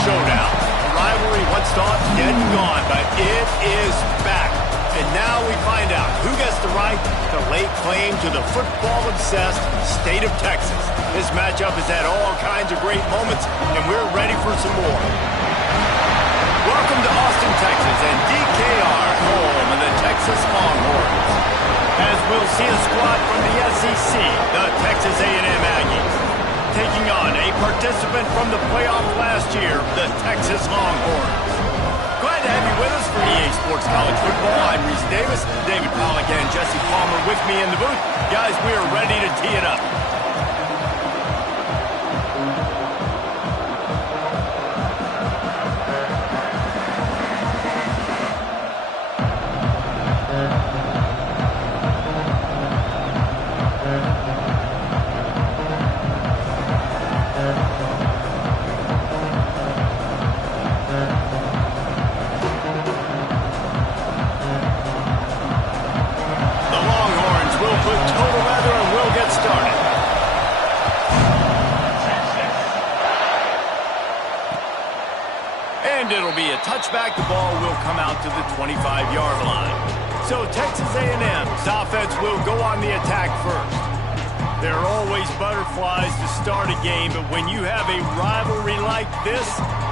showdown. A rivalry once thought dead and gone, but it is back. And now we find out who gets the right to lay claim to the football-obsessed state of Texas. This matchup has had all kinds of great moments, and we're ready for some more. Welcome to Austin, Texas, and DKR, home of the Texas Longhorns. As we'll see a squad from the SEC, the Texas A&M Aggies, taking on a participant from the playoff last year, the Texas Longhorns. Glad to have you with us for EA Sports College Football. I'm Reese Davis, David Pollack, and Jesse Palmer with me in the booth. Guys, we are ready to tee it up. It'll be a touchback. The ball will come out to the 25-yard line. So Texas A&M's offense will go on the attack first. There are always butterflies to start a game, but when you have a rivalry like this,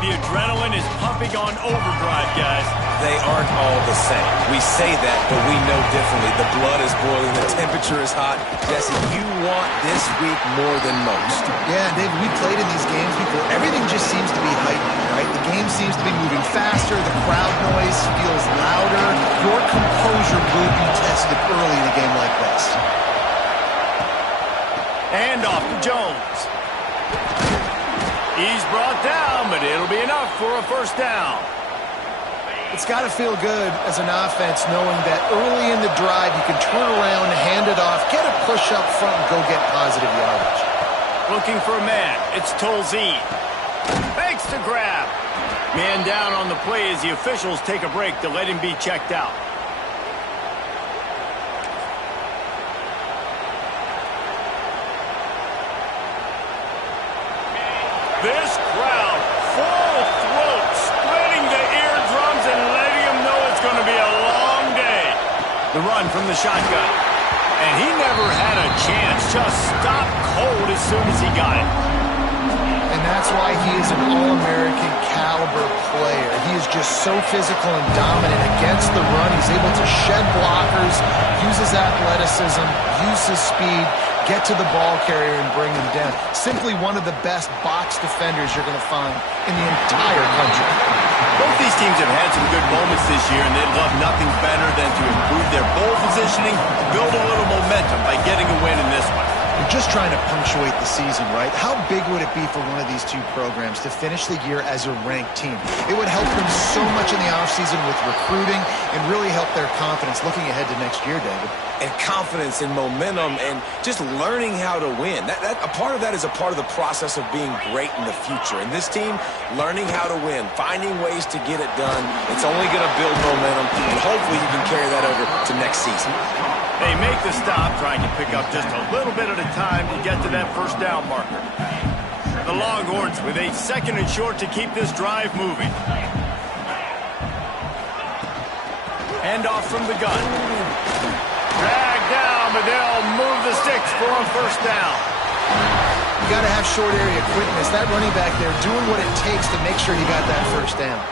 the adrenaline is pumping on overdrive, guys. They aren't all the same. We say that, but we know differently. The blood is boiling. The temperature is hot. Jesse, you want this week more than most. Yeah, David, we played in these games before. Everything just seems to be heightened, right? The game seems to be moving faster. The crowd noise feels louder. Your composure will be tested early in a game like this. And off to Jones. He's brought down, but it'll be enough for a first down. It's got to feel good as an offense knowing that early in the drive you can turn around, hand it off, get a push up front, and go get positive yardage. Looking for a man. It's Tolzien. Fakes to grab. Man down on the play as the officials take a break to let him be checked out. This crowd, full throat, splitting the eardrums and letting them know it's going to be a long day. The run from the shotgun. And he never had a chance, just stopped cold as soon as he got it. And that's why he is an All-American caliber player. He is just so physical and dominant against the run. He's able to shed blockers, use his athleticism, use his speed, get to the ball carrier and bring him down. Simply one of the best box defenders you're going to find in the entire country. Both these teams have had some good moments this year, and they'd love nothing better than to improve their bowl positioning, build a little momentum by getting a win in this one. You're just trying to punctuate the season, right? How big would it be for one of these two programs to finish the year as a ranked team? It would help them so much in the offseason with recruiting and really help their confidence looking ahead to next year, David. And confidence and momentum and just learning how to win. A part of that is a part of the process of being great in the future. And this team, learning how to win, finding ways to get it done, it's only going to build momentum, and hopefully you can carry that over to next season. They make the stop, trying to pick up just a little bit at a time to get to that first down marker. The Longhorns with a second and short to keep this drive moving. Hand off from the gun. Drag down, but they'll move the sticks for a first down. You got to have short area quickness. That running back there doing what it takes to make sure you got that first down.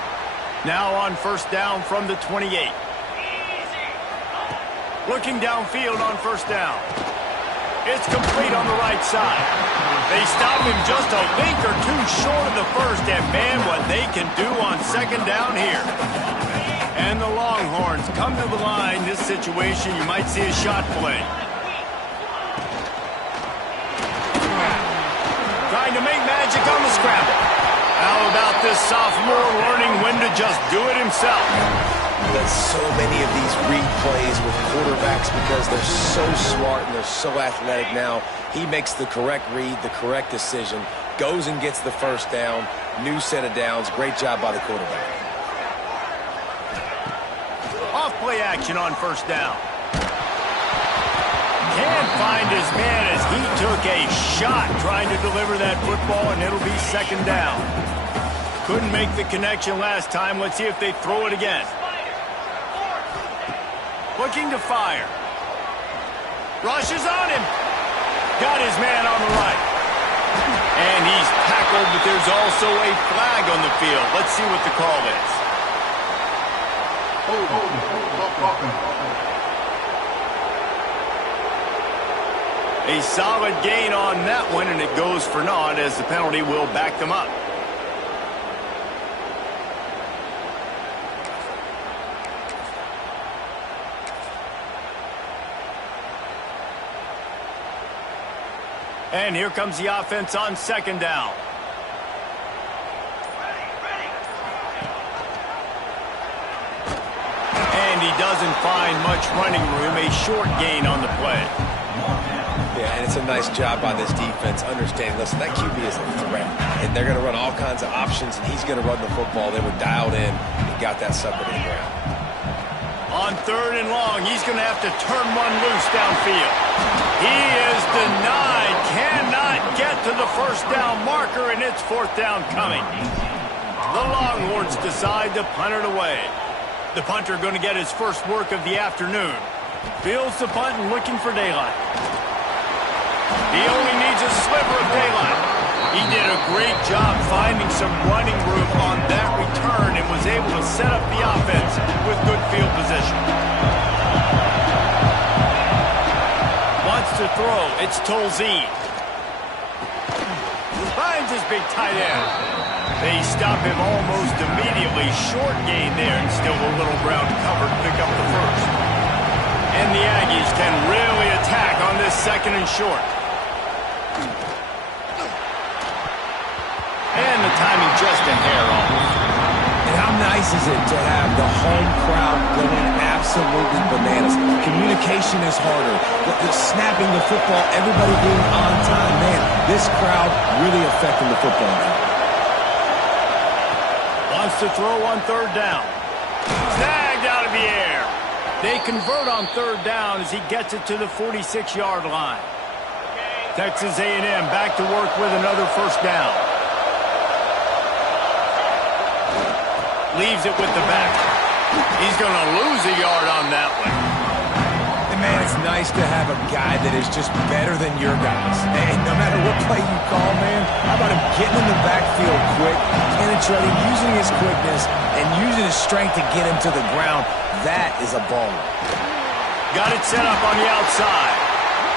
Now on first down from the 28. Looking downfield on first down. It's complete on the right side. They stop him just a link or two short of the first, and man, what they can do on second down here. And the Longhorns come to the line. This situation, you might see a shot play. Trying to make magic on the scramble. How about this sophomore learning when to just do it himself? But so many of these read plays with quarterbacks, because they're so smart and they're so athletic now, he makes the correct read, the correct decision, goes and gets the first down, new set of downs. Great job by the quarterback. Off play action on first down. Can't find his man as he took a shot trying to deliver that football, and it'll be second down. Couldn't make the connection last time. Let's see if they throw it again. Looking to fire. Rushes on him. Got his man on the right. And he's tackled, but there's also a flag on the field. Let's see what the call is. A solid gain on that one, and it goes for naught as the penalty will back them up. And here comes the offense on second down. And he doesn't find much running room. A short gain on the play. Yeah, and it's a nice job by this defense understanding, listen, that QB is a threat, and they're going to run all kinds of options, and he's going to run the football. They were dialed in and got that sucker to the ground. On third and long, he's going to have to turn one loose downfield. He is denied, cannot get to the first down marker, and it's fourth down coming. The Longhorns decide to punt it away. The punter going to get his first work of the afternoon. Fields the punt and looking for daylight. He only needs a sliver of daylight. He did a great job finding some running room on that return and was able to set up the offense with good field position. Wants to throw. It's Tolzien. Finds his big tight end. They stop him almost immediately. Short gain there and still a little ground covered. Pick up the first. And the Aggies can really attack on this second and short. And the timing just a hair off. And how nice is it to have the home crowd going absolutely bananas? Communication is harder. The snapping the football, everybody being on time. Man, this crowd really affecting the football game. Wants to throw on third down. Snagged out of the air. They convert on third down as he gets it to the 46-yard line. Texas A&M back to work with another first down. Leaves it with the back. He's going to lose a yard on that one. And man, it's nice to have a guy that is just better than your guys. And no matter what play you call, man, how about him getting in the backfield quick, penetrating, using his quickness, and using his strength to get him to the ground. That is a baller. Got it set up on the outside.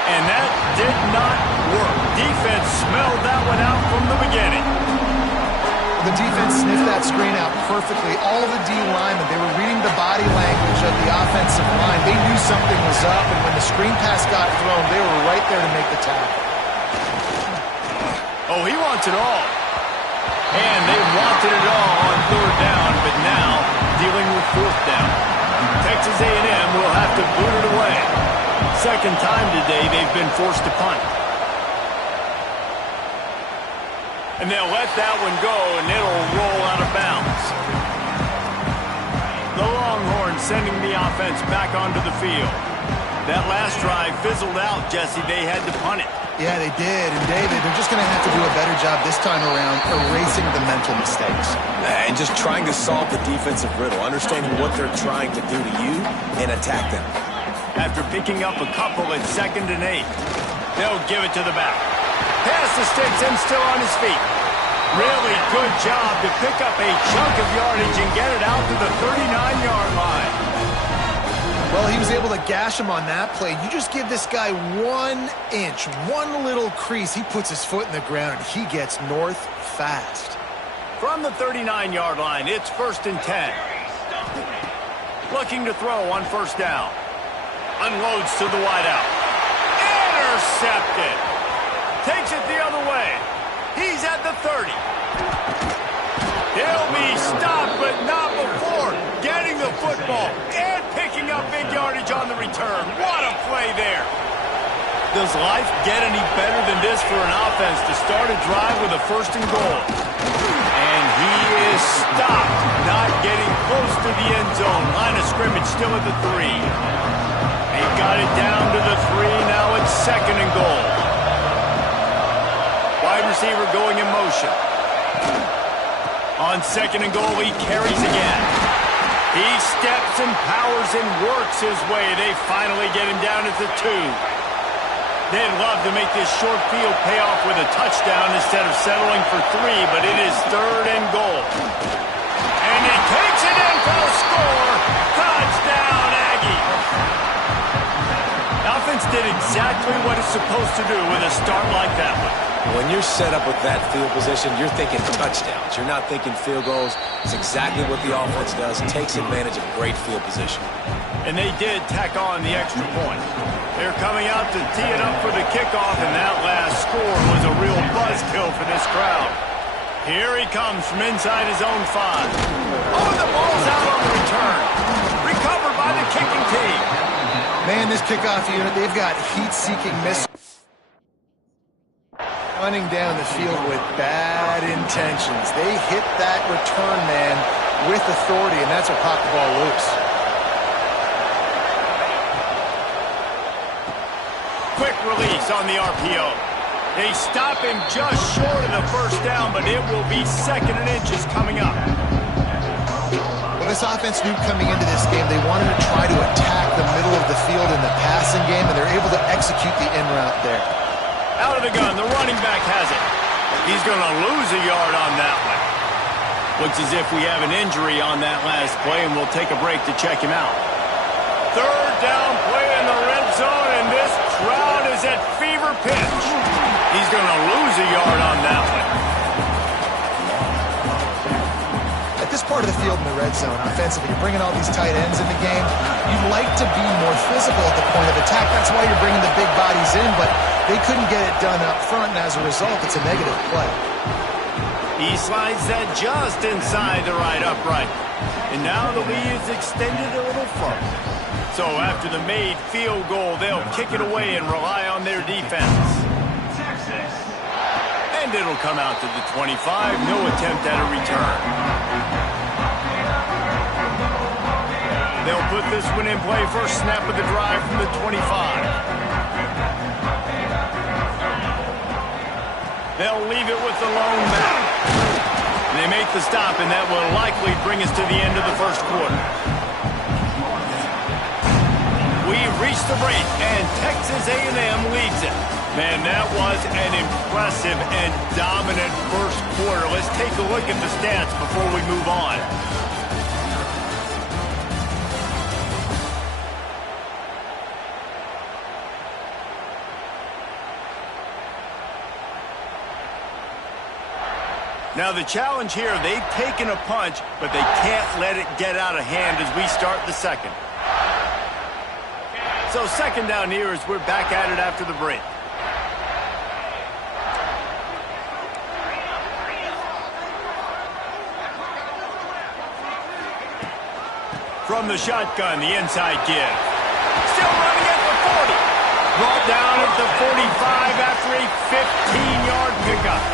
And that did not work. Defense smelled that one out from the beginning. The defense sniffed that screen out perfectly. All of the D linemen, they were reading the body language of the offensive line. They knew something was up, and when the screen pass got thrown, they were right there to make the tackle. Oh, he wants it all. And they wanted it all on third down, but now dealing with fourth down. Texas A&M will have to boot it away. Second time today they've been forced to punt. And they'll let that one go, and it'll roll out of bounds. The Longhorns sending the offense back onto the field. That last drive fizzled out, Jesse. They had to punt it. Yeah, they did. And, David, they're just going to have to do a better job this time around erasing the mental mistakes. And just trying to solve the defensive riddle, understanding what they're trying to do to you and attack them. After picking up a couple at 2nd and 8, they'll give it to the back. Past the sticks and still on his feet. Really good job to pick up a chunk of yardage and get it out to the 39-yard line. Well, he was able to gash him on that play. You just give this guy 1 inch, one little crease, he puts his foot in the ground, and he gets north fast. From the 39-yard line, it's 1st and 10. Looking to throw on first down. Unloads to the wideout. Intercepted. Takes it the other way. He's at the 30. He'll be stopped, but not before getting the football and picking up big yardage on the return. What a play there. Does life get any better than this for an offense to start a drive with a 1st and goal? And he is stopped, not getting close to the end zone. Line of scrimmage still at the 3. They got it down to the 3. Now it's 2nd and goal. Wide receiver going in motion. On 2nd and goal, he carries again. He steps and powers and works his way. They finally get him down at the 2. They'd love to make this short field pay off with a touchdown instead of settling for 3, but it is 3rd and goal. And he takes it in for a score. Touchdown, Aggie. The offense did exactly what it's supposed to do with a start like that one. When you're set up with that field position, you're thinking touchdowns. You're not thinking field goals. It's exactly what the offense does. Takes advantage of great field position. And they did tack on the extra point. They're coming out to tee it up for the kickoff, and that last score was a real buzzkill for this crowd. Here he comes from inside his own 5. Oh, the ball's out on the return. Recovered by the kicking team. Man, this kickoff unit, they've got heat-seeking missiles running down the field with bad intentions. They hit that return man with authority, and that's what popped the ball loose. Quick release on the RPO. They stop him just short of the first down, but it will be 2nd and inches coming up. Well, this offense knew coming into this game they wanted to try to attack the middle of the field in the passing game, and they're able to execute the in route there. Out of the gun, the running back has it. He's going to lose a yard on that one. Looks as if we have an injury on that last play, and we'll take a break to check him out. 3rd down play in the red zone, and this crowd is at fever pitch. He's going to lose a yard on that one. At this part of the field in the red zone, offensively, you're bringing all these tight ends in the game. You'd like to be more physical at the point of attack. That's why you're bringing the big bodies in, but they couldn't get it done up front, and as a result, it's a negative play. He slides that just inside the right upright. And now the lead is extended a little further. So after the made field goal, they'll kick it away and rely on their defense. And it'll come out to the 25. No attempt at a return. They'll put this one in play. First snap of the drive from the 25. They'll leave it with the lone back. They make the stop, and that will likely bring us to the end of the first quarter. We've reached the break, and Texas A&M leads it. Man, that was an impressive and dominant first quarter. Let's take a look at the stats before we move on. Now, the challenge here, they've taken a punch, but they can't let it get out of hand as we start the second. So 2nd down here as we're back at it after the break. From the shotgun, the inside give. Still running at the 40. Brought down at the 45 after a 15-yard pickup.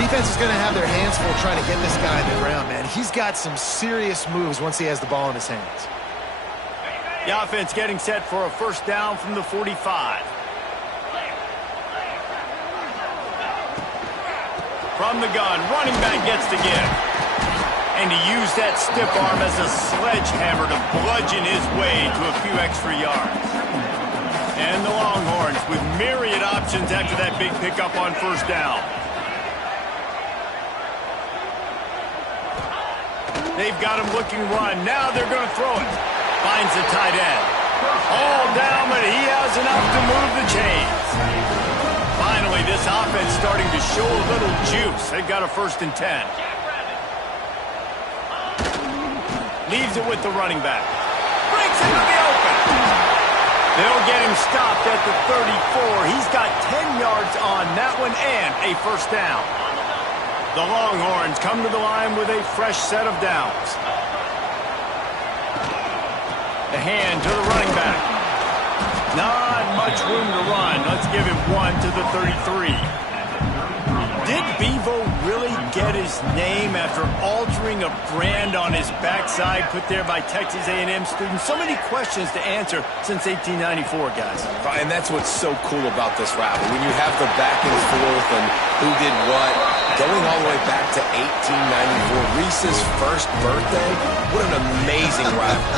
Defense is going to have their hands full trying to get this guy on the ground, man. He's got some serious moves once he has the ball in his hands. The offense getting set for a first down from the 45. From the gun, running back gets the give. And he used that stiff arm as a sledgehammer to bludgeon his way to a few extra yards. And the Longhorns with myriad options after that big pickup on first down. They've got him looking run. Now they're going to throw it. Finds the tight end. All down, but he has enough to move the chains. Finally, this offense starting to show a little juice. They've got a 1st and 10. Leaves it with the running back. Breaks into the open. They'll get him stopped at the 34. He's got 10 yards on that one and a first down. The Longhorns come to the line with a fresh set of downs. The hand to the running back. Not much room to run. Let's give him 1 to the 33. Did Bevo really get his name after altering a brand on his backside put there by Texas A&M students? So many questions to answer since 1894, guys. And that's what's so cool about this rivalry. When you have the back and forth and who did what, going all the way back to 1894, Reese's first birthday. What an amazing rivalry.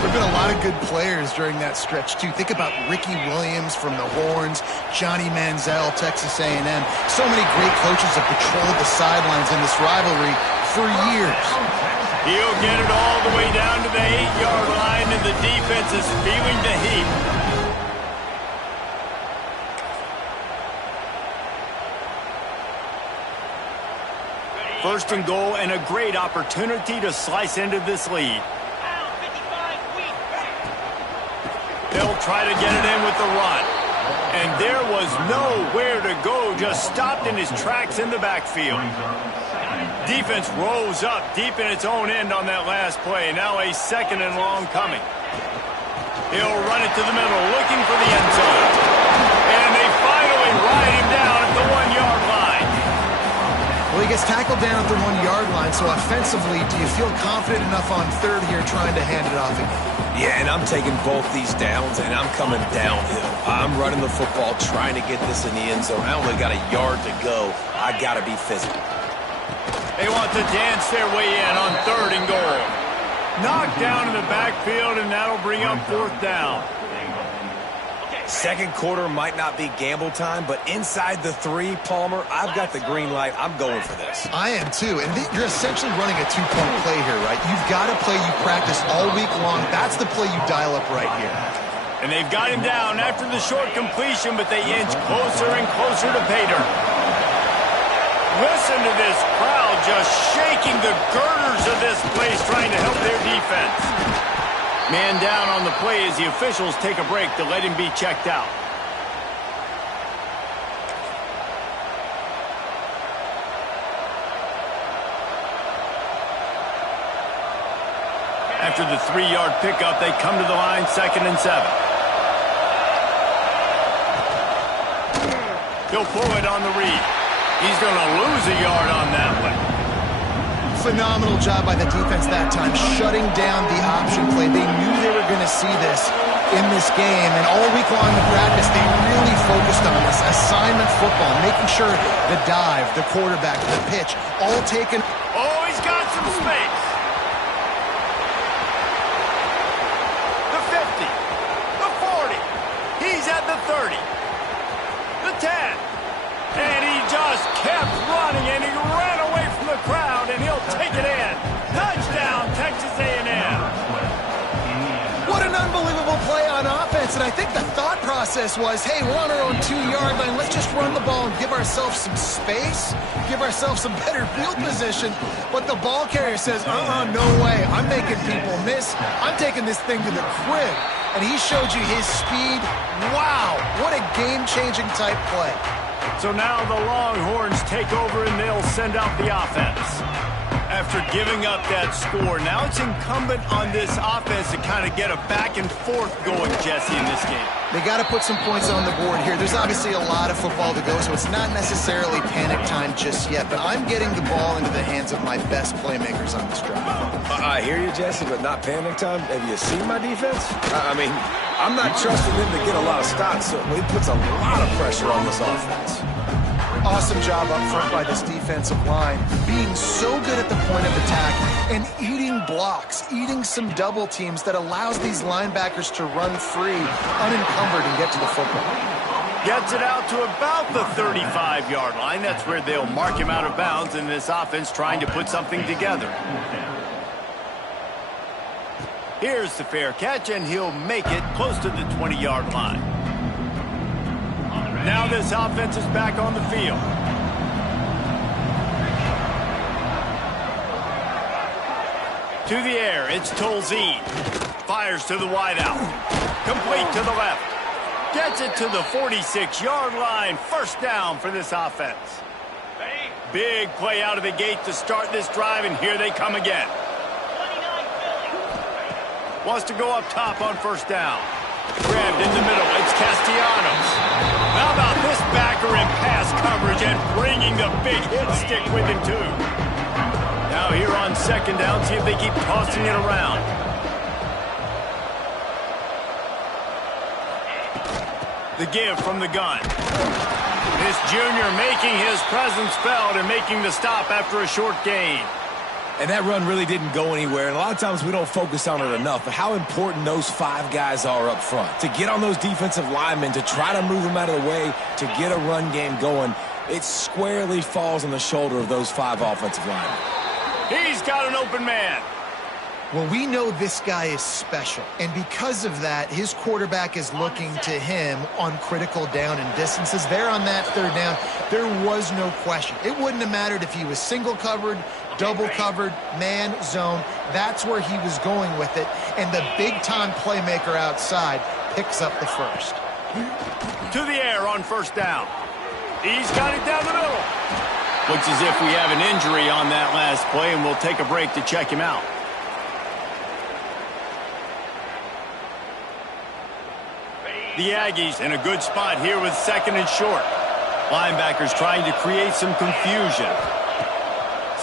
There have been a lot of good players during that stretch, too. Think about Ricky Williams from the Horns, Johnny Manziel, Texas A&M. So many great coaches have patrolled the sidelines in this rivalry for years. He'll get it all the way down to the 8-yard line, and the defense is feeling the heat. First and goal, and a great opportunity to slice into this lead. They'll try to get it in with the run. And there was nowhere to go, just stopped in his tracks in the backfield. Defense rose up deep in its own end on that last play. Now a second and long coming. He'll run it to the middle, looking for the end zone. And they finally ride him down at the 1-yard line. Well, he gets tackled down at the 1-yard line, so offensively, do you feel confident enough on third here trying to hand it off again? Yeah, and I'm taking both these downs, and I'm coming downhill. I'm running the football, trying to get this in the end zone. I only got a yard to go. I got to be physical. They want to dance their way in on third and goal. Knocked down in the backfield, and that'll bring up fourth down. Second quarter might not be gamble time, but inside the 3, Palmer, I've got the green light. I'm going for this. I am too, and you're essentially running a 2-point play here, right? You've got a play you practice all week long. That's the play you dial up right here. And they've got him down after the short completion, but they inch closer and closer to pay dirt. Listen to this crowd just shaking the girders of this place trying to help their defense. Man down on the play as the officials take a break to let him be checked out. After the 3-yard pickup, they come to the line, 2nd and 7. He'll pull it on the read. He's going to lose a yard on that one. Phenomenal job by the defense that time, shutting down the option play. They knew they were going to see this in this game, and all week long in practice, they really focused on this assignment football, making sure the dive, the quarterback, the pitch, all taken. Oh, he's got some space. The 50, the 40, he's at the 30, the 10, and he just kept running, and he ran away from the crowd, and he'll take it in. Touchdown, Texas A&M. What an unbelievable play on offense, and I think the thought process was, hey, we're on our own 2-yard line. Let's just run the ball and give ourselves some space, give ourselves some better field position. But the ball carrier says, no way. I'm making people miss. I'm taking this thing to the crib. And he showed you his speed. Wow, what a game-changing type play. So now the Longhorns take over and they'll send out the offense. After giving up that score, now it's incumbent on this offense to kind of get a back and forth going, Jesse, in this game. They got to put some points on the board here. There's obviously a lot of football to go, so it's not necessarily panic time just yet, but I'm getting the ball into the hands of my best playmakers on this drive. I hear you, Jesse, but not panic time. Have you seen my defense? I mean, I'm not trusting them to get a lot of stops, so he puts a lot of pressure on this offense. Awesome job up front by this defensive line, being so good at the point of attack and eating blocks, eating some double teams that allows these linebackers to run free, unencumbered, and get to the football. Gets it out to about the 35-yard line. That's where they'll mark him out of bounds in this offense trying to put something together. Here's the fair catch, and he'll make it close to the 20-yard line. Now this offense is back on the field. To the air, it's Tolzien. Fires to the wideout. Complete to the left. Gets it to the 46-yard line. First down for this offense. Big play out of the gate to start this drive, and here they come again. Wants to go up top on first down. Grabbed in the middle. It's Castellanos. How about this backer in pass coverage and bringing the big hit stick with him, too. Now here on second down, see if they keep tossing it around. The give from the gun. This junior making his presence felt and making the stop after a short gain. And that run really didn't go anywhere, and a lot of times we don't focus on it enough, but how important those 5 guys are up front. To get on those defensive linemen, to try to move them out of the way, to get a run game going, it squarely falls on the shoulder of those 5 offensive linemen. He's got an open man. Well, we know this guy is special, and because of that, his quarterback is looking to him on critical down and distances. There on that 3rd down, there was no question. It wouldn't have mattered if he was single covered, double covered, man, zone. That's where he was going with it, and the big-time playmaker outside picks up the first. To the air on 1st down. He's got it down the middle. Looks as if we have an injury on that last play, and we'll take a break to check him out. The Aggies in a good spot here with 2nd and short. Linebackers trying to create some confusion.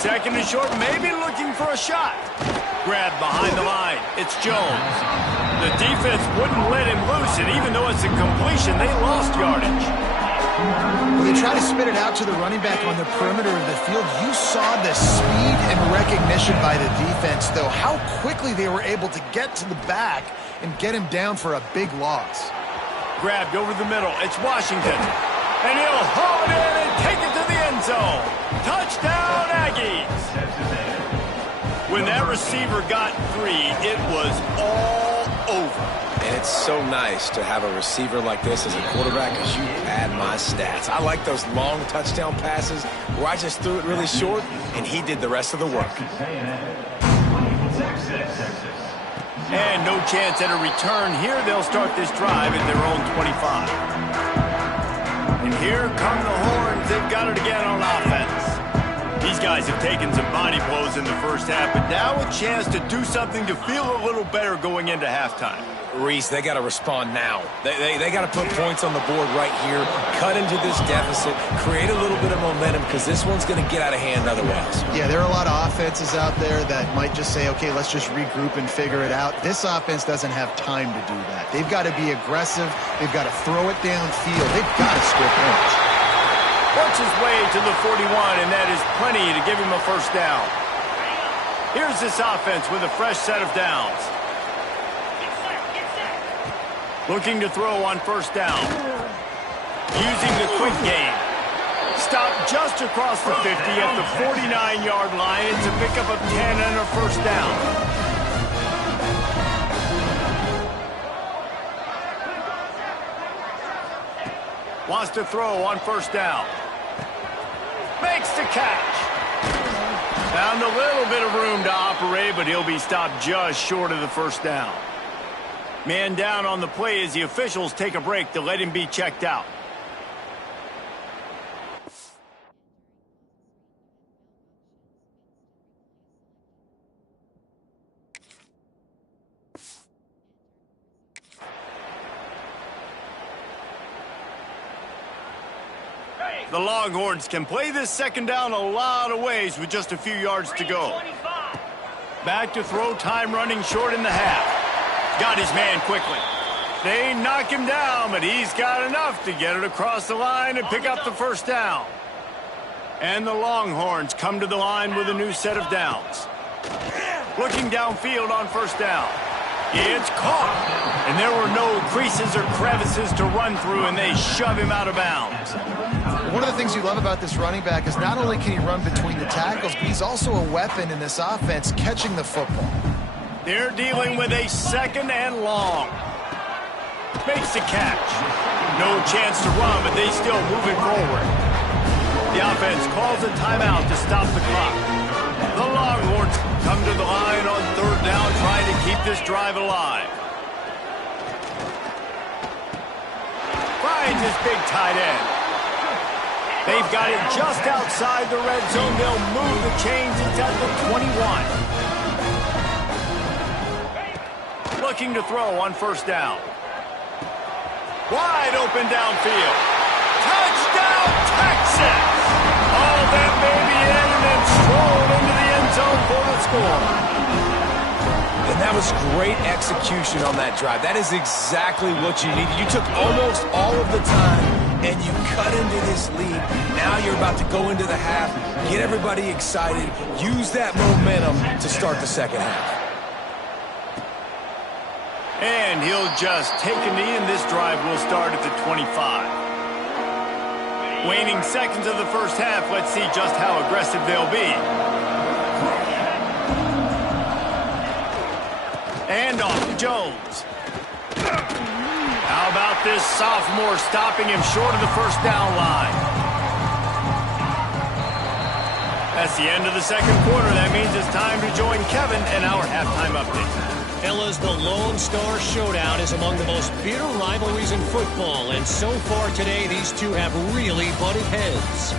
2nd and short, maybe looking for a shot. Grabbed behind the line. It's Jones. The defense wouldn't let him loose, and even though it's a completion, they lost yardage. When they try to spit it out to the running back on the perimeter of the field, you saw the speed and recognition by the defense, though, how quickly they were able to get to the back and get him down for a big loss. Grabbed over the middle. It's Washington. And he'll haul it in and take it to the end zone. Touchdown, Aggies. When that receiver got 3, it was all over. And it's so nice to have a receiver like this as a quarterback because you add my stats. I like those long touchdown passes where I just threw it really short and he did the rest of the work. And no chance at a return here. They'll start this drive at their own 25. And here come the horns. They've got it again on offense. These guys have taken some body blows in the first half, but now a chance to do something to feel a little better going into halftime. Reese, they got to respond now. They got to put points on the board right here, cut into this deficit, create a little bit of momentum because this one's going to get out of hand otherwise. Yeah, there are a lot of offenses out there that might just say, okay, let's just regroup and figure it out. This offense doesn't have time to do that. They've got to be aggressive. They've got to throw it downfield. They've got to score points. Works his way to the 41, and that is plenty to give him a 1st down. Here's this offense with a fresh set of downs. Looking to throw on 1st down. Using the quick game. Stop just across the 50 at the 49-yard line. It's a pickup of 10 and a 1st down. Wants to throw on 1st down. Makes the catch. Found a little bit of room to operate, but he'll be stopped just short of the 1st down. Man down on the play as the officials take a break to let him be checked out. The Longhorns can play this 2nd down a lot of ways with just a few yards to go. Back to throw time running short in the half. Got his man quickly. They knock him down, but he's got enough to get it across the line and pick up the 1st down. And the Longhorns come to the line with a new set of downs. Looking downfield on 1st down. It's caught. And there were no creases or crevices to run through, and they shove him out of bounds. One of the things you love about this running back is not only can he run between the tackles, but he's also a weapon in this offense catching the football. They're dealing with a 2nd and long. Makes the catch. No chance to run, but they still move it forward. The offense calls a timeout to stop the clock. The Longhorns come to the line on 3rd down, trying to keep this drive alive. Finds his big tight end. They've got it just outside the red zone. They'll move the chains. It's at the 21. Looking to throw on 1st down. Wide open downfield. Touchdown, Texas! All that baby in and then strolled into the end zone for the score. And that Thomas, great execution on that drive. That is exactly what you needed. You took almost all of the time, and you cut into this lead. Now you're about to go into the half, get everybody excited, use that momentum to start the second half. And he'll just take a knee, and this drive will start at the 25. Waning seconds of the first half. Let's see just how aggressive they'll be. And off to Jones. How about this sophomore stopping him short of the first down line? That's the end of the second quarter. That means it's time to join Kevin and our halftime update. Fellas, the Lone Star Showdown is among the most bitter rivalries in football, and so far today, these two have really butted heads.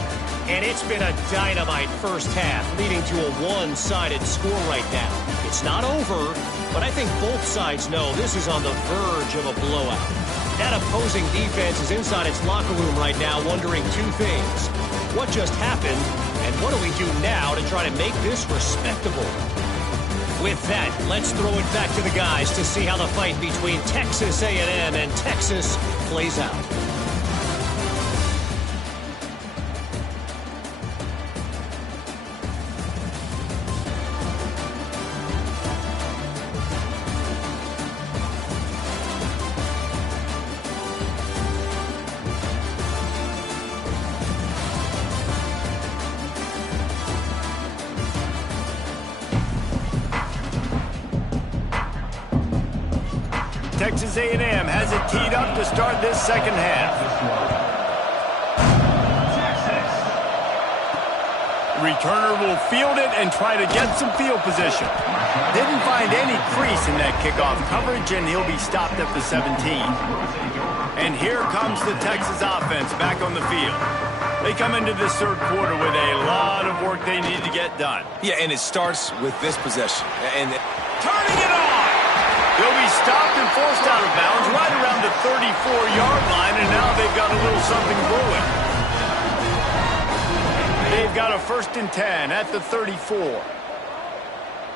And it's been a dynamite first half, leading to a one-sided score right now. It's not over, but I think both sides know this is on the verge of a blowout. That opposing defense is inside its locker room right now wondering two things. What just happened, and what do we do now to try to make this respectable? With that, let's throw it back to the guys to see how the fight between Texas A&M and Texas plays out. Texas A&M has it teed up to start this second half. The returner will field it and try to get some field position. Didn't find any crease in that kickoff coverage, and he'll be stopped at the 17. And here comes the Texas offense back on the field. They come into this third quarter with a lot of work they need to get done. Yeah, and it starts with this possession. And turning it on! He'll be stopped and forced out of bounds right around the 34-yard line, and now they've got a little something brewing. They've got a 1st and 10 at the 34.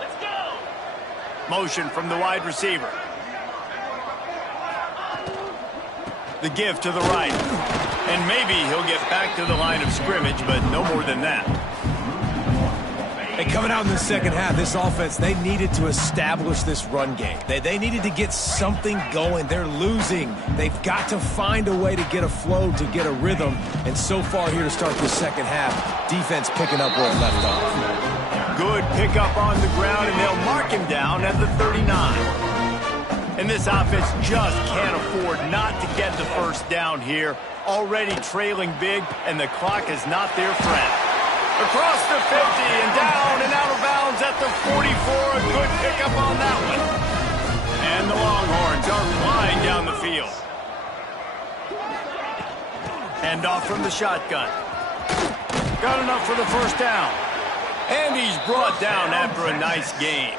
Let's go! Motion from the wide receiver. The give to the right. And maybe he'll get back to the line of scrimmage, but no more than that. And coming out in the second half, this offense, they needed to establish this run game. They needed to get something going. They're losing. They've got to find a way to get a flow, to get a rhythm. And so far here to start the second half, defense picking up where it left off. Good pickup on the ground, and they'll mark him down at the 39. And this offense just can't afford not to get the first down here. Already trailing big, and the clock is not their friend. Across the 50 and down and out of bounds at the 44. A good pickup on that one. And the Longhorns are flying down the field. Hand off from the shotgun. Got enough for the first down. And he's brought down after a nice game.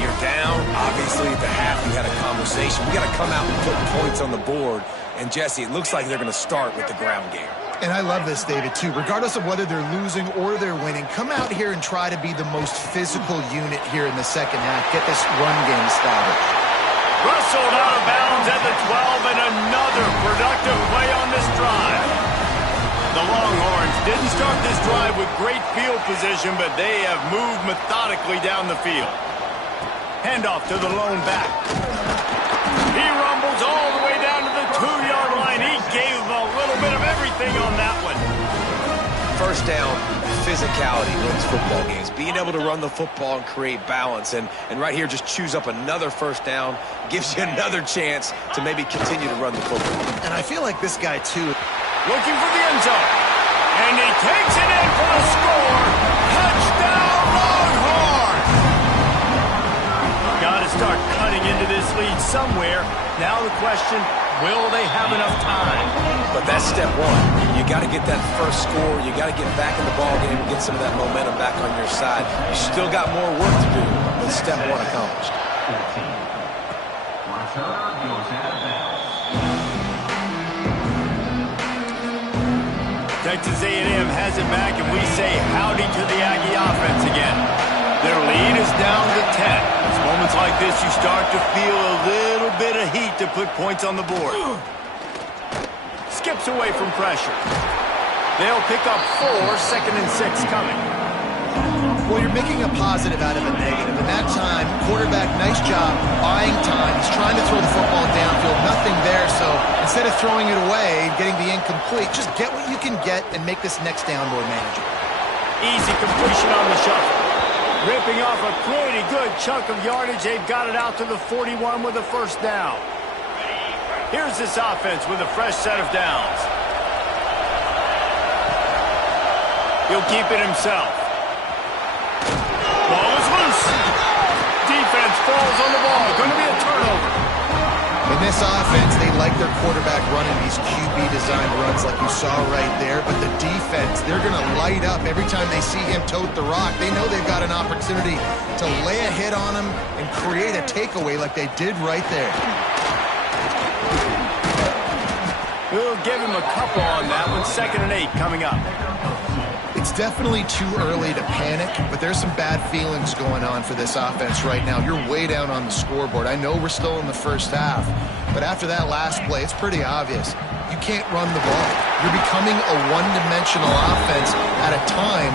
You're down. Obviously, at the half, you had a conversation. We got to come out and put points on the board. And, Jesse, it looks like they're going to start with the ground game. And I love this, David, too. Regardless of whether they're losing or they're winning, come out here and try to be the most physical unit here in the second half. Get this run game started. Rustled out of bounds at the 12, and another productive play on this drive. The Longhorns didn't start this drive with great field position, but they have moved methodically down the field. Handoff to the lone back. He rumbles all the way down to the 2-yard line. He gave them a little bit of everything on that one. First down, physicality wins football games. Being able to run the football and create balance. And right here, just choose up another first down. Gives you another chance to maybe continue to run the football. And I feel like this guy, too. Looking for the end zone. And he takes it in for the score. Touchdown, Longhorns! Got to start cutting into this lead somewhere. Now the question, will they have enough time? But that's step one. You got to get that first score. You got to get back in the ball game and get some of that momentum back on your side. You still got more work to do, but step one accomplished. Texas A&M has it back, and we say howdy to the Aggie offense again. Their lead is down to 10 as moments this, you start to feel a little bit of heat to put points on the board. Skips away from pressure. They'll pick up 4, 2nd and 6 coming. Well, you're making a positive out of a negative. And that time, quarterback, nice job buying time. He's trying to throw the football downfield. Nothing there, so instead of throwing it away and getting the incomplete, just get what you can get and make this next down more manageable. Easy completion on the shuffle. Ripping off a pretty good chunk of yardage. They've got it out to the 41 with a first down. Here's this offense with a fresh set of downs. He'll keep it himself. Ball is loose. Defense falls on the ball. Going to be a turnover. In this offense, they like their quarterback running these QB-designed runs like you saw right there. But the defense, they're going to light up every time they see him tote the rock. They know they've got an opportunity to lay a hit on him and create a takeaway like they did right there. We'll give him a couple on that one. 2nd and 8 coming up. It's definitely too early to panic, but there's some bad feelings going on for this offense right now. You're way down on the scoreboard. I know we're still in the first half, but after that last play, it's pretty obvious. You can't run the ball. You're becoming a one-dimensional offense at a time,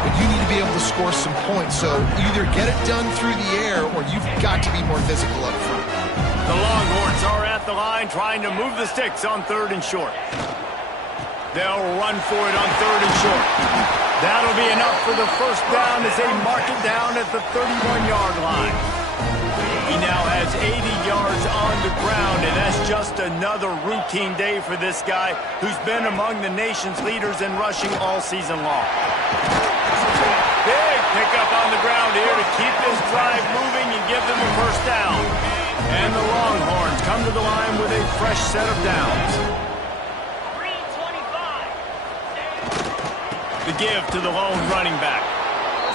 but you need to be able to score some points. So either get it done through the air or you've got to be more physical up front. The Longhorns are at the line trying to move the sticks on 3rd and short. They'll run for it on 3rd and short. That'll be enough for the first down as they mark it down at the 31-yard line. He now has 80 yards on the ground, and that's just another routine day for this guy who's been among the nation's leaders in rushing all season long. Big pickup on the ground here to keep this drive moving and give them a first down. And the Longhorns come to the line with a fresh set of downs. The give to the lone running back.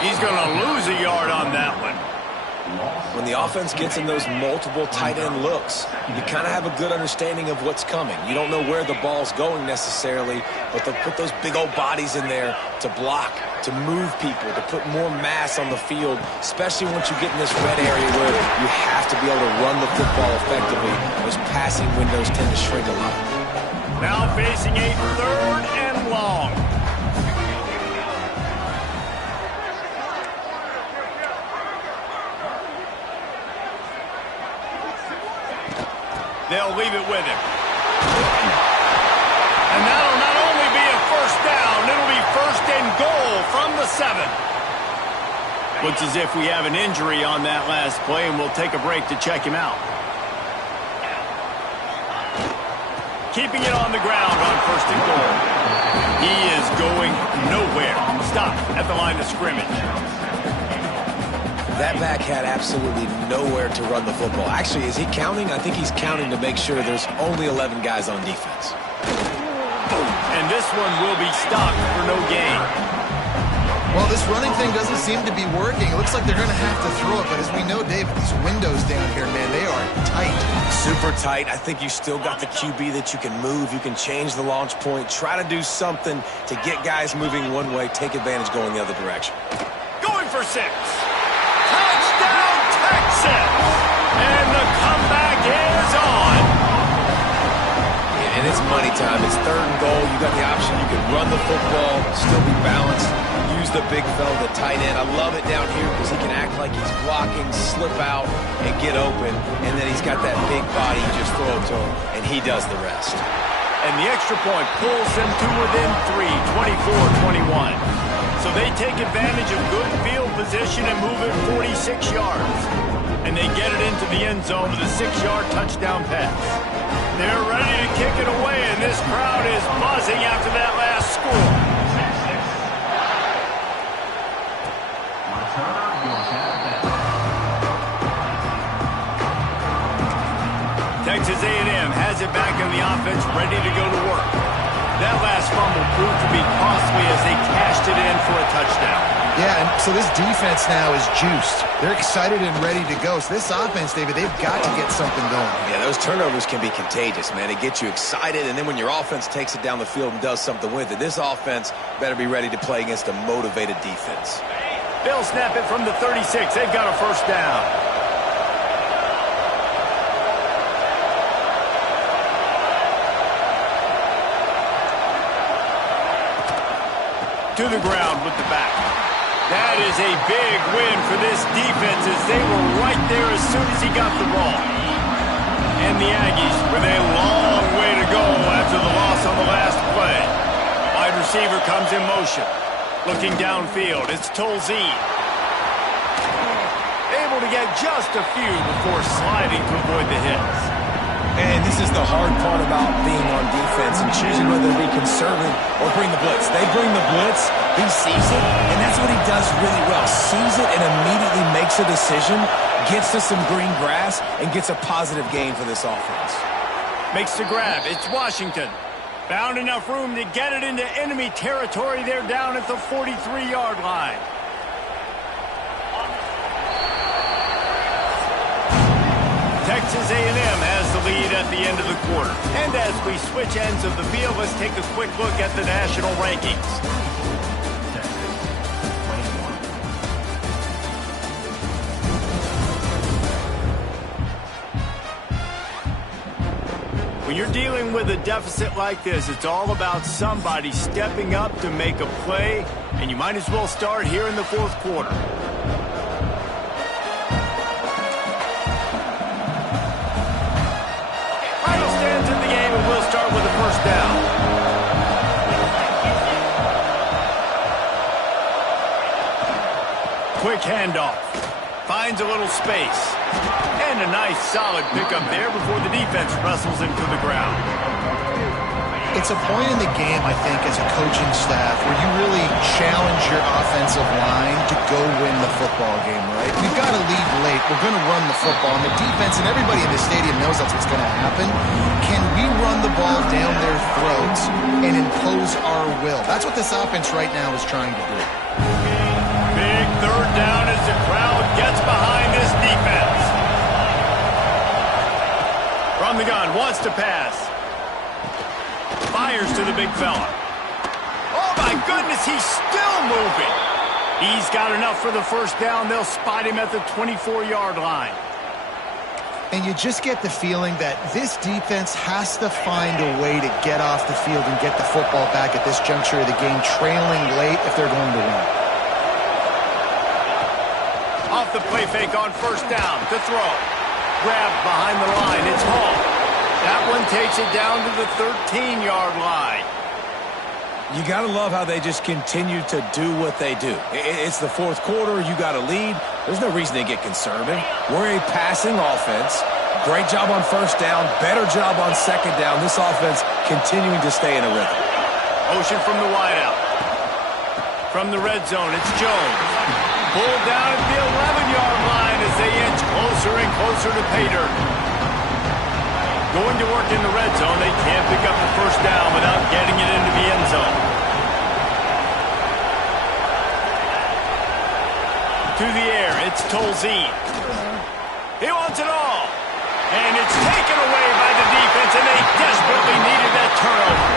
He's going to lose a yard on that one. When the offense gets in those multiple tight end looks, you kind of have a good understanding of what's coming. You don't know where the ball's going necessarily, but they'll put those big old bodies in there to block, to move people, to put more mass on the field, especially once you get in this red area where you have to be able to run the football effectively. Those passing windows tend to shrink a lot. Now facing a 3rd and long. They'll leave it with him. And that'll not only be a first down, it'll be 1st and goal from the 7. Looks as if we have an injury on that last play, and we'll take a break to check him out. Keeping it on the ground on 1st and goal. He is going nowhere. Stop at the line of scrimmage. That back had absolutely nowhere to run the football. Actually, is he counting? I think he's counting to make sure there's only 11 guys on defense. And this one will be stopped for no gain. Well, this running thing doesn't seem to be working. It looks like they're going to have to throw it, but as we know, David, these windows down here, man, they are tight. Super tight. I think you still got the QB that you can move. You can change the launch point, try to do something to get guys moving one way, take advantage going the other direction. Going for 6. Touchdown, Texas! And the comeback is on. And it's money time. It's 3rd and goal. You got the option. You can run the football, still be balanced, use the big fella, the tight end. I love it down here because he can act like he's blocking, slip out, and get open. And then he's got that big body. You just throw it to him, and he does the rest. And the extra point pulls them to within 3, 24-21. So they take advantage of good field position and move it 46 yards. And they get it into the end zone with a 6-yard touchdown pass. They're ready to kick it away, and this crowd is buzzing after that last score. Texas A&M has it back in the offense, ready to go to work. That last fumble proved to be costly as they cashed it in for a touchdown. Yeah, and so this defense now is juiced. They're excited and ready to go. So this offense, David, they've got to get something going. Yeah, those turnovers can be contagious, man. It gets you excited, and then when your offense takes it down the field and does something with it, this offense better be ready to play against a motivated defense. They'll snap it from the 36. They've got a first down. to the ground with the back. That is a big win for this defense as they were right there as soon as he got the ball. And the Aggies with a long way to go after the loss on the last play. Wide receiver comes in motion. Looking downfield, it's Tolzien. Able to get just a few before sliding to avoid the hits. And this is the hard part about being on defense and choosing whether to be conservative or bring the blitz. They bring the blitz, he sees it, and that's what he does really well. Sees it and immediately makes a decision, gets to some green grass, and gets a positive gain for this offense. Makes the grab. It's Washington. Found enough room to get it into enemy territory. They're down at the 43-yard line. Texas A&M has the lead at the end of the quarter. And as we switch ends of the field, let's take a quick look at the national rankings. When you're dealing with a deficit like this, it's all about somebody stepping up to make a play, and you might as well start here in the fourth quarter. Final stands in the game, and we'll start with a first down. Quick handoff. Finds a little space. And a nice, solid pickup there before the defense wrestles him to the ground. It's a point in the game, I think, as a coaching staff where you really challenge your offensive line to go win the football game, right? We've got to lead late. We're going to run the football. And the defense and everybody in the stadium knows that's what's going to happen. Can we run the ball down their throats and impose our will? That's what this offense right now is trying to do. Big third down as the crowd gets behind this defense. From the gun, wants to pass. Fires to the big fella. Oh, my goodness, he's still moving. He's got enough for the first down. They'll spot him at the 24-yard line. And you just get the feeling that this defense has to find a way to get off the field and get the football back at this juncture of the game, trailing late if they're going to win. Off the play fake on first down to throw. Grabbed behind the line. It's Hall. That one takes it down to the 13-yard line. You got to love how they just continue to do what they do. It's the fourth quarter. You got to lead. There's no reason to get conservative. We're a passing offense. Great job on first down. Better job on second down. This offense continuing to stay in a rhythm. Motion from the wideout. From the red zone, it's Jones. Pulled down at the 11-yard line as they inch closer and closer to pay dirt. Going to work in the red zone. They can't pick up the first down without getting it into the end zone. To the air, it's Tolzien. He wants it all. And it's taken away by the defense, and they desperately needed that turnover.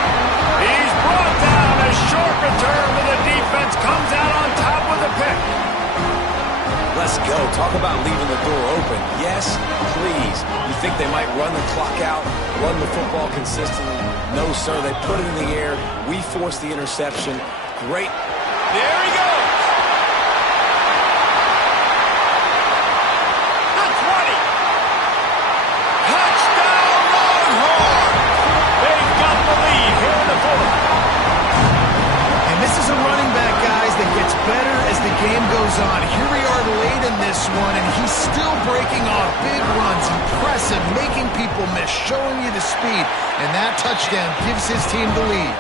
He's brought down. A short return, but the defense comes out on top with a pick. Let's go. Talk about leaving the door open. Yes, please. You think they might run the clock out, run the football consistently? No, sir. They put it in the air. We forced the interception. Great. There he goes. The 20. Touchdown, Longhorn. They've got the lead here in the fourth. And this is a running back, guys, that gets better as the game goes on. Here we are late in this one, and he's still breaking off big runs. Impressive, making people miss, showing you the speed. And that touchdown gives his team the lead.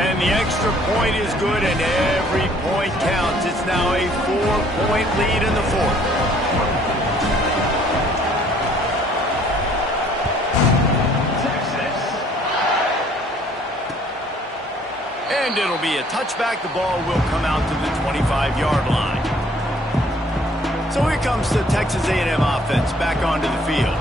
And the extra point is good, and every point counts. It's now a 4-point lead in the fourth. And it'll be a touchback. The ball will come out to the 25-yard line. So here comes the Texas A&M offense back onto the field.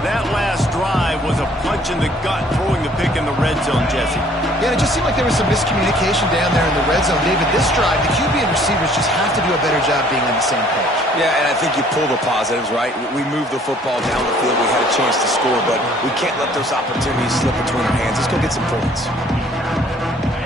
That last drive was a punch in the gut, throwing the pick in the red zone, Jesse. Yeah, it just seemed like there was some miscommunication down there in the red zone. David, this drive, the QB and receivers just have to do a better job being on the same page. Yeah, and I think you pull the positives, right? We moved the football down the field. We had a chance to score, but we can't let those opportunities slip between our hands. Let's go get some points.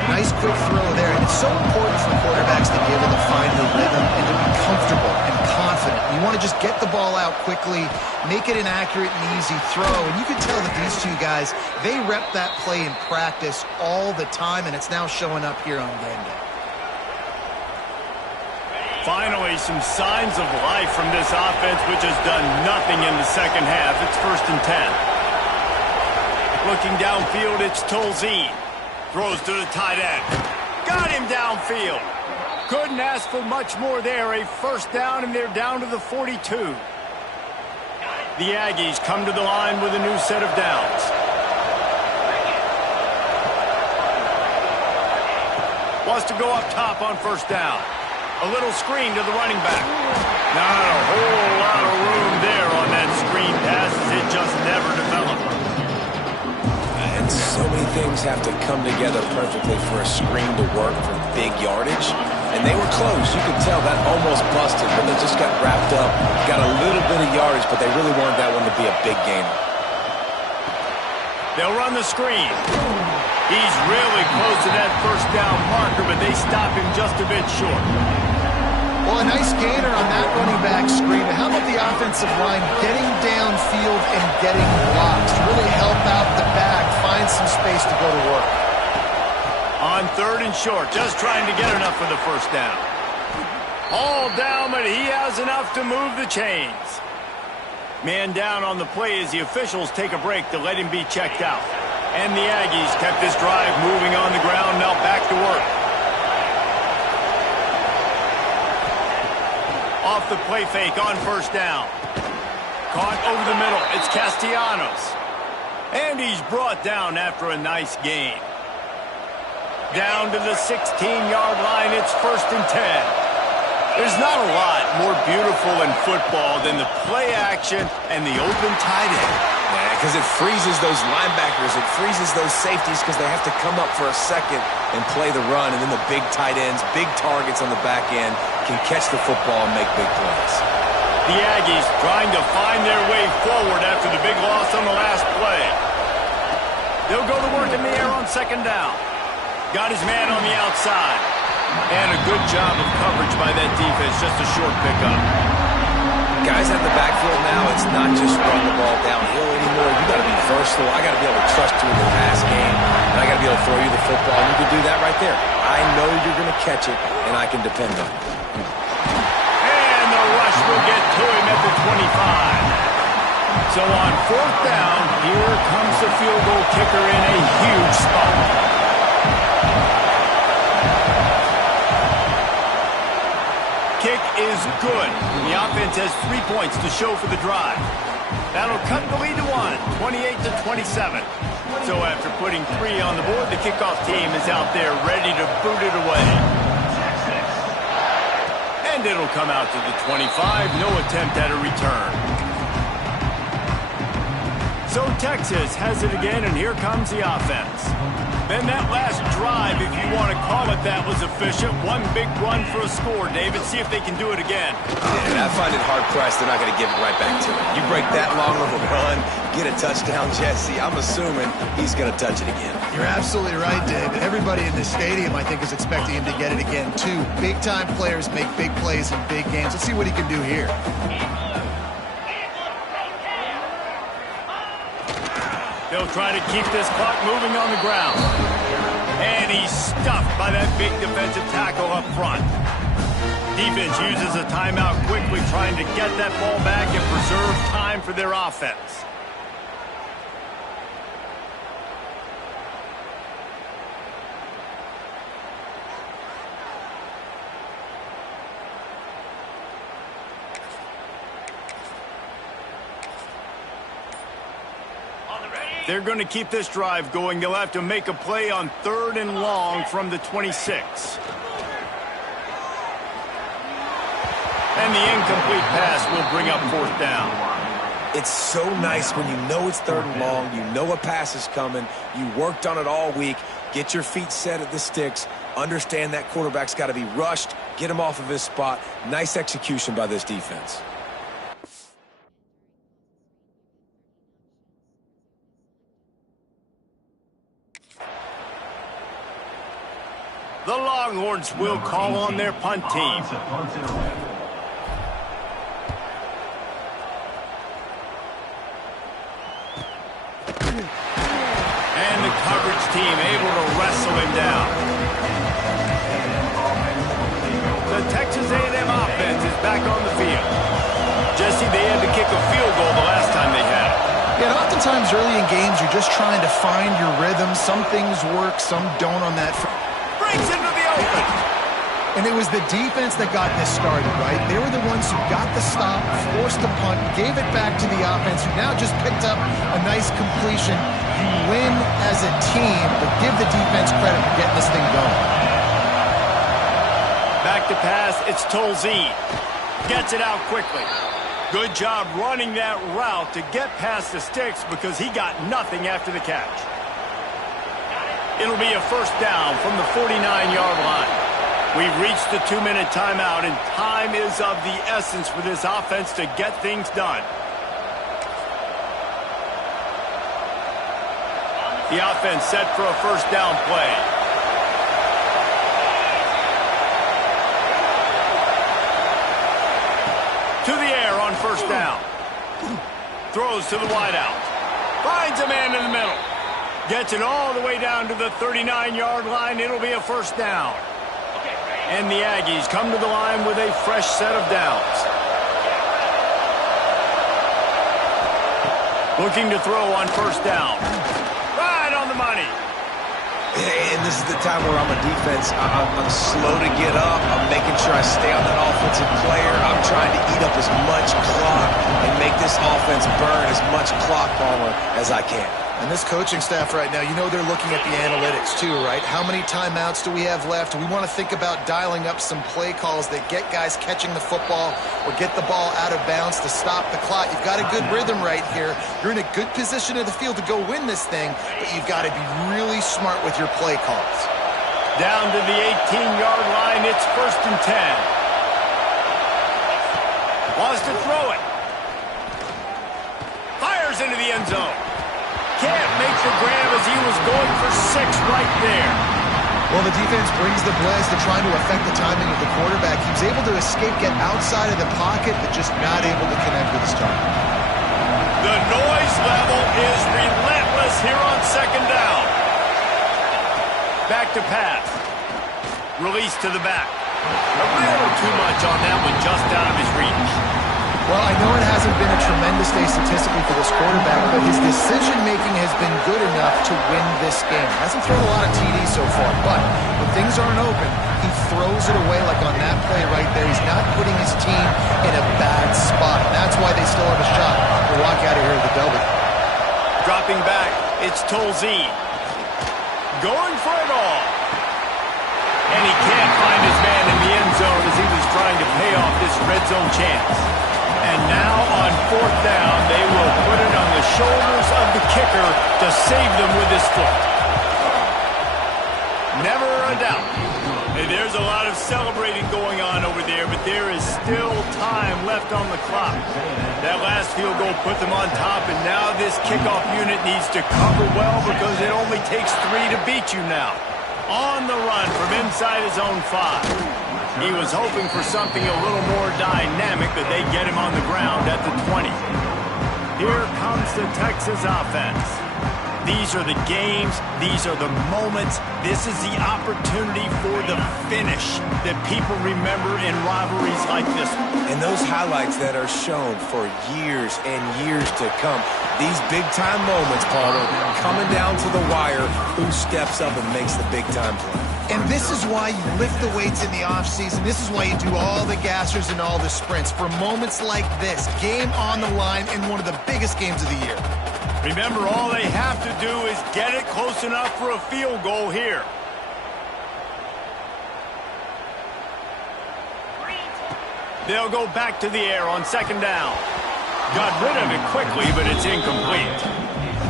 Nice quick throw there. And it's so important for quarterbacks to be able to find the rhythm and to be comfortable and confident. You want to just get the ball out quickly, make it an accurate and easy throw. And you can tell that these two guys, they rep that play in practice all the time, and it's now showing up here on game day. Finally, some signs of life from this offense, which has done nothing in the second half. It's 1st and 10. Looking downfield, it's Tolzien. Throws to the tight end. Got him downfield. Couldn't ask for much more there. A 1st down, and they're down to the 42. The Aggies come to the line with a new set of downs. Wants to go up top on 1st down. A little screen to the running back. Not a whole lot of room there on that screen pass, as it just never developed. And so many things have to come together perfectly for a screen to work for big yardage. And they were close. You could tell that almost busted, but they just got wrapped up, got a little bit of yardage, but they really wanted that one to be a big gainer. They'll run the screen. He's really close to that 1st down marker, but they stop him just a bit short. Well, a nice gainer on that running back screen. But how about the offensive line getting downfield and getting blocks to really help out the back, find some space to go to work? On 3rd and short, just trying to get enough for the 1st down. All down, but he has enough to move the chains. Man down on the play as the officials take a break to let him be checked out. And the Aggies kept this drive moving on the ground, now back to work. Off the play fake on 1st down. Caught over the middle. It's Castellanos. And he's brought down after a nice gain. Down to the 16-yard line. It's 1st and 10. There's not a lot more beautiful in football than the play action and the open tight end. Yeah, because it freezes those linebackers. It freezes those safeties because they have to come up for a second and play the run. And then the big tight ends, big targets on the back end, can catch the football and make big plays. The Aggies trying to find their way forward after the big loss on the last play. They'll go to work in the air on 2nd down. Got his man on the outside. And a good job of coverage by that defense, just a short pickup. Guys at the backfield now, it's not just run the ball downhill anymore. You got to be versatile. I got to be able to trust you in the pass game, and I got to be able to throw you the football. And you can do that right there. I know you're going to catch it, and I can depend on it. And the rush will get to him at the 25. So on 4th down, here comes the field goal kicker in a huge spot. Kick is good. The offense has 3 points to show for the drive. That'll cut the lead to 1, 28-27. So after putting 3 on the board, the kickoff team is out there ready to boot it away. And it'll come out to the 25. No attempt at a return. So Texas has it again, and here comes the offense. Then that last drive, if you want to call it that, was efficient. One big run for a score, David. See if they can do it again. And I find it hard-pressed they're not going to give it right back to him. You break that long of a run, get a touchdown, Jesse, I'm assuming he's going to touch it again. You're absolutely right, David. Everybody in the stadium, I think, is expecting him to get it again, too. Big-time players make big plays in big games. Let's see what he can do here. They'll try to keep this clock moving on the ground. And he's stuffed by that big defensive tackle up front. Defense uses a timeout quickly, trying to get that ball back and preserve time for their offense. They're going to keep this drive going. They'll have to make a play on 3rd and long from the 26. And the incomplete pass will bring up 4th down. It's so nice when you know it's 3rd and long, you know a pass is coming, you worked on it all week, get your feet set at the sticks, understand that quarterback's got to be rushed, get him off of his spot. Nice execution by this defense. The Longhorns will call on their punt team. And the coverage team able to wrestle him down. The Texas A&M offense is back on the field. Jesse, they had to kick a field goal the last time they had it. Yeah, and oftentimes early in games, you're just trying to find your rhythm. Some things work, some don't on that. Breaks into the open. And it was the defense that got this started, right? They were the ones who got the stop, forced the punt, gave it back to the offense, who now just picked up a nice completion. You win as a team, but give the defense credit for getting this thing going. Back to pass, it's Tolzien. Gets it out quickly. Good job running that route to get past the sticks because he got nothing after the catch. It'll be a first down from the 49-yard line. We've reached the 2-minute timeout, and time is of the essence for this offense to get things done. The offense set for a first down play. To the air on first down. Throws to the wideout. Finds a man in the middle. Gets it all the way down to the 39-yard line. It'll be a first down. And the Aggies come to the line with a fresh set of downs. Looking to throw on first down. Right on the money. And this is the time where I'm a defense. I'm slow to get up. I'm making sure I stay on that offensive player. I'm trying to eat up as much clock and make this offense burn as much clock, Palmer, as I can. And this coaching staff right now, you know they're looking at the analytics too, right? How many timeouts do we have left? We want to think about dialing up some play calls that get guys catching the football or get the ball out of bounds to stop the clock. You've got a good rhythm right here. You're in a good position of the field to go win this thing, but you've got to be really smart with your play calls. Down to the 18-yard line, it's first and 10. Wants to throw it. Fires into the end zone. Can't make the grab as he was going for 6 right there. Well, the defense brings the blitz to trying to affect the timing of the quarterback. He was able to escape, get outside of the pocket, but just not able to connect with his target. The noise level is relentless here on second down. Back to pass. Release to the back. A little too much on that one, just out of his reach. Well, I know it hasn't been a tremendous day statistically for this quarterback, but his decision-making has been good enough to win this game. Hasn't thrown a lot of TDs so far, but when things aren't open, he throws it away like on that play right there. He's not putting his team in a bad spot. That's why they still have a shot to walk out of here with a W. Dropping back, it's Tolzien. Going for it all. And he can't find his man in the end zone as he was trying to pay off this red zone chance. And now on fourth down, they will put it on the shoulders of the kicker to save them with his foot. Never a doubt. And there's a lot of celebrating going on over there, but there is still time left on the clock. That last field goal put them on top, and now this kickoff unit needs to cover well because it only takes 3 to beat you now. On the run from inside his own 5. He was hoping for something a little more dynamic, but they get him on the ground at the 20. Here comes the Texas offense. These are the games. These are the moments. This is the opportunity for the finish that people remember in rivalries like this one. And those highlights that are shown for years and years to come. These big-time moments, Palmer, coming down to the wire, who steps up and makes the big-time play. And this is why you lift the weights in the offseason. This is why you do all the gassers and all the sprints. For moments like this, game on the line in one of the biggest games of the year. Remember, all they have to do is get it close enough for a field goal here. They'll go back to the air on second down. Got rid of it quickly, but it's incomplete.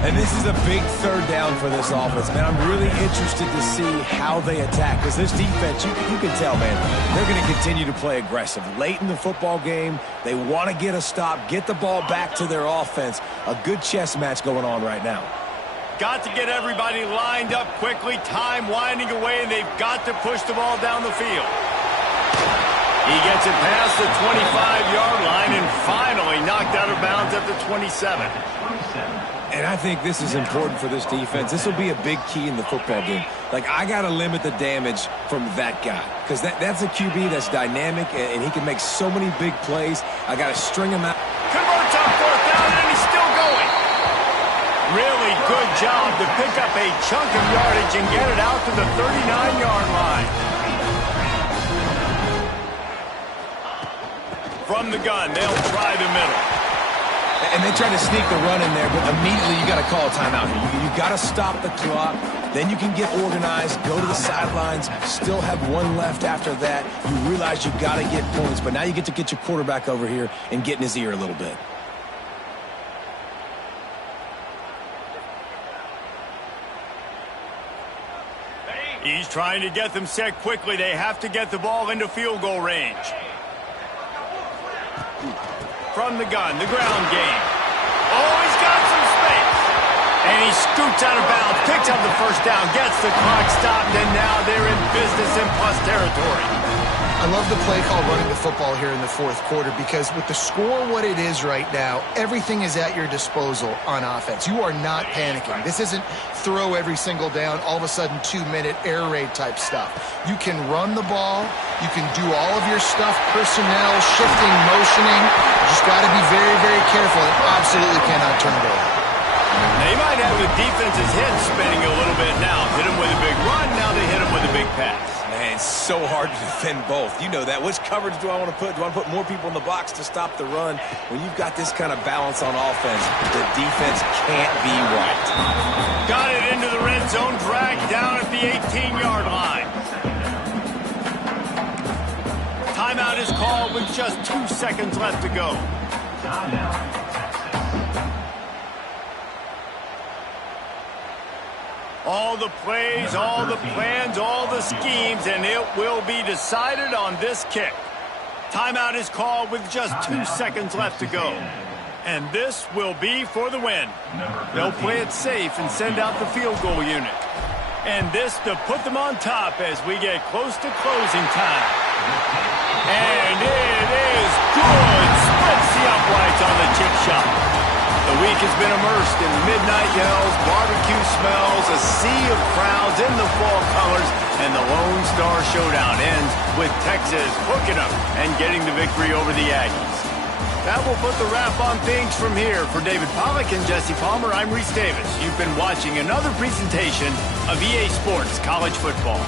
And this is a big third down for this offense, man. I'm really interested to see how they attack. Because this defense, you can tell, man, they're going to continue to play aggressive. Late in the football game, they want to get a stop, get the ball back to their offense. A good chess match going on right now. got to get everybody lined up quickly. Time winding away, and they've got to push the ball down the field. He gets it past the 25-yard line and finally knocked out of bounds at the 27. And I think this is important for this defense. This will be a big key in the football game. Like, I got to limit the damage from that guy because that's a QB that's dynamic, and he can make so many big plays. I got to string him out. Converts on fourth down, and he's still going. Really good job to pick up a chunk of yardage and get it out to the 39-yard line. From the gun, they'll try the middle. And they try to sneak the run in there, but immediately you got to call a timeout here. You got to stop the clock. Then you can get organized, go to the sidelines, still have one left after that. You realize you got to get points, but now you get to get your quarterback over here and get in his ear a little bit. He's trying to get them set quickly. They have to get the ball into field goal range. From the gun, the ground game. Oh, he's got some space. And he scoots out of bounds, picks up the first down, gets the clock stopped, and now they're in business in plus territory. I love the play call running the football here in the fourth quarter because with the score what it is right now, everything is at your disposal on offense. You are not panicking. This isn't throw every single down, all of a sudden 2-minute air raid type stuff. You can run the ball. You can do all of your stuff, personnel, shifting, motioning. You just got to be very, very careful and absolutely cannot turn it over. They might have the defense's head spinning a little bit now. Hit him with a big run, now they hit him with a big pass. Man, it's so hard to defend both. You know that. Which coverage do I want to put? Do I want to put more people in the box to stop the run? When you've got this kind of balance on offense, the defense can't be right. Got it into the red zone, dragged down at the 18-yard line. Timeout is called with just 2 seconds left to go. All the plays, all the plans, all the schemes, and it will be decided on this kick. Timeout is called with just 2 seconds left to go. And this will be for the win. They'll play it safe and send out the field goal unit. And this to put them on top as we get close to closing time. And it is good. Splits the uprights on the chip shot. The week has been immersed in midnight yells, barbecue smells, a sea of crowds in the fall colors, and the Lone Star Showdown ends with Texas hooking up and getting the victory over the Aggies. That will put the wrap on things from here. For David Pollack and Jesse Palmer, I'm Reese Davis. You've been watching another presentation of EA Sports College Football.